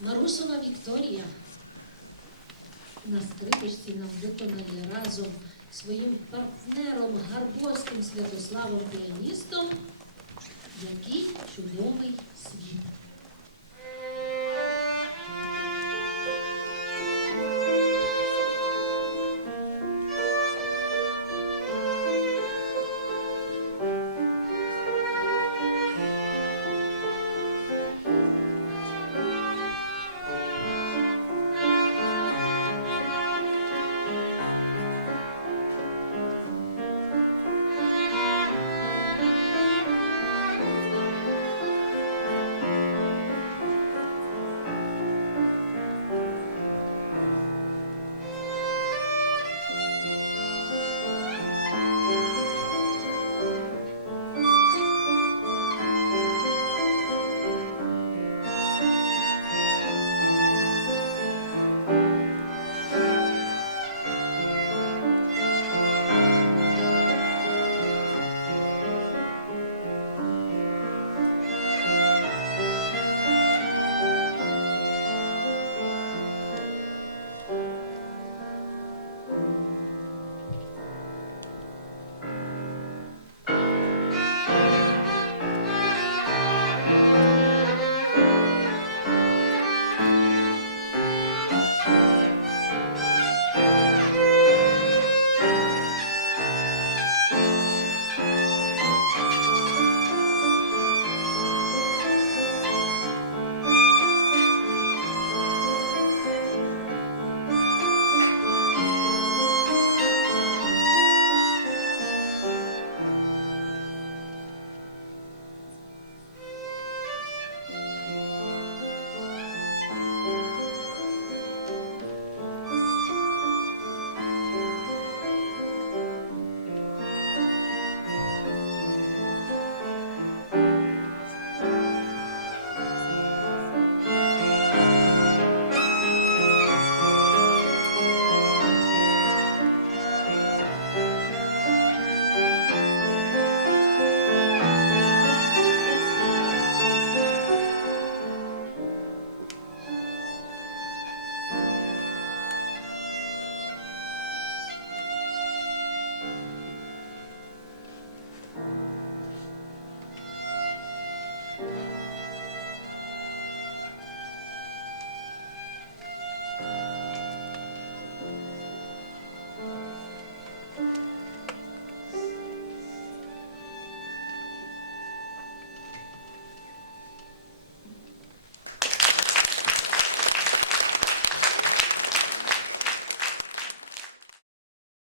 Марусова Вікторія на скрипочці нам виконає разом своїм партнером Гарбовським Святославом піаністом. Який чудовий світ.